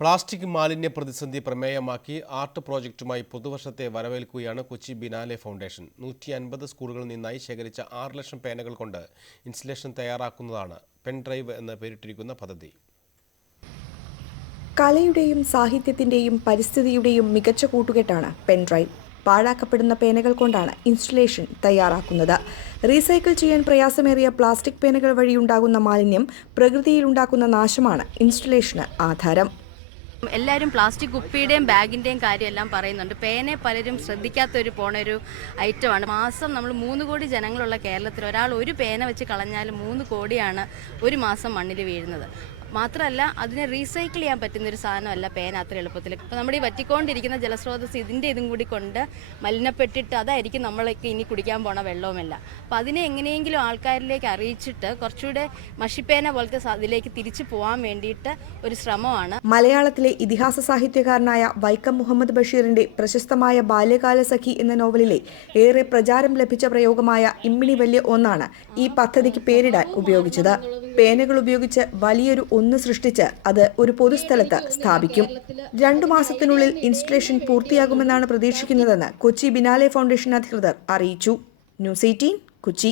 Plastic മാലിന്യ പ്രതിസന്ധി പ്രമേയമാക്കി ആർട്ട് പ്രോജക്റ്റുമായി പുതുവർഷത്തെ വരവേൽക്കുകയാണ് കൊച്ചി ബിനാലെ ഫൗണ്ടേഷൻ. നൂറ്റി അൻപത് സ്കൂളുകളിൽ നിന്നായി ശേഖരിച്ച ആറ് ലക്ഷം പേനകൾ കൊണ്ട് ഇൻസ്റ്റലേഷൻ തയ്യാറാക്കുന്നതാണ് പെൻ ഡ്രൈവ് എന്ന് പേരിട്ടിരിക്കുന്ന പദ്ധതി. കലയുടെയും സാഹിത്യത്തിന്റെയും പരിസ്ഥിതിയുടെയും മികച്ച കൂട്ടുകെട്ടാണ് പെൻ ഡ്രൈവ് പാഴാക്കപ്പെടുന്ന പേനകൾ കൊണ്ടാണ് ഇൻസ്റ്റലേഷൻ തയ്യാറാക്കുന്നത്. റീസൈക്കിൾ ചെയ്യാൻ പ്രയാസമേറിയ പ്ലാസ്റ്റിക് പേനകൾ വഴിയുണ്ടാകുന്ന മാലിന്യം പ്രകൃതിയിലുണ്ടാക്കുന്ന നാശമാണ് ഇൻസ്റ്റലേഷന് ആധാരം. എല്ലാവരും പ്ലാസ്റ്റിക് കുപ്പിയുടെയും ബാഗിന്റെയും കാര്യമെല്ലാം പറയുന്നുണ്ട്. പേനെ പലരും ശ്രദ്ധിക്കാത്തൊരു പോണ ഒരു ഐറ്റമാണ്. മാസം നമ്മൾ മൂന്ന് കോടി ജനങ്ങളുള്ള കേരളത്തിൽ ഒരാൾ ഒരു പേന വെച്ച് കളഞ്ഞാൽ മൂന്ന് കോടിയാണ് ഒരു മാസം മണ്ണിൽ വീഴുന്നത്. മാത്രമല്ല അതിനെ റീസൈക്കിൾ ചെയ്യാൻ പറ്റുന്ന ഒരു സാധനമല്ല പേന അത്ര എളുപ്പത്തിൽ. ഇപ്പോൾ നമ്മുടെ ഈ വറ്റിക്കൊണ്ടിരിക്കുന്ന ജലസ്രോതസ് ഇതിന്റെ ഇതും കൂടി കൊണ്ട് മലിനപ്പെട്ടിട്ട് അതായിരിക്കും നമ്മളൊക്കെ ഇനി കുടിക്കാൻ പോണ വെള്ളവുമല്ല. അപ്പോൾ അതിനെ എങ്ങനെയെങ്കിലും ആൾക്കാരിലേക്ക് അറിയിച്ചിട്ട് കുറച്ചുകൂടെ മഷിപ്പേന പോലത്തെ ഇതിലേക്ക് തിരിച്ചു പോകാൻ വേണ്ടിയിട്ട് ഒരു ശ്രമമാണ്. മലയാളത്തിലെ ഇതിഹാസ സാഹിത്യകാരനായ വൈക്കം മുഹമ്മദ് ബഷീറിന്റെ പ്രശസ്തമായ ബാല്യകാല സഖി എന്ന നോവലിലെ ഏറെ പ്രചാരം ലഭിച്ച പ്രയോഗമായ ഇമ്മിണി വല്യ ഒന്നാണ് ഈ പദ്ധതിക്ക് പേരിടാൻ ഉപയോഗിച്ചത്. പേനകൾ ഉപയോഗിച്ച് വലിയൊരു ഒന്ന് സൃഷ്ടിച്ച് അത് ഒരു പൊതുസ്ഥലത്ത് സ്ഥാപിക്കും. രണ്ടു മാസത്തിനുള്ളിൽ ഇൻസ്റ്റലേഷൻ പൂർത്തിയാകുമെന്നാണ് പ്രതീക്ഷിക്കുന്നതെന്ന് കൊച്ചി ബിനാലെ ഫൗണ്ടേഷൻ അധികൃതർ അറിയിച്ചു. News eighteen Kochi.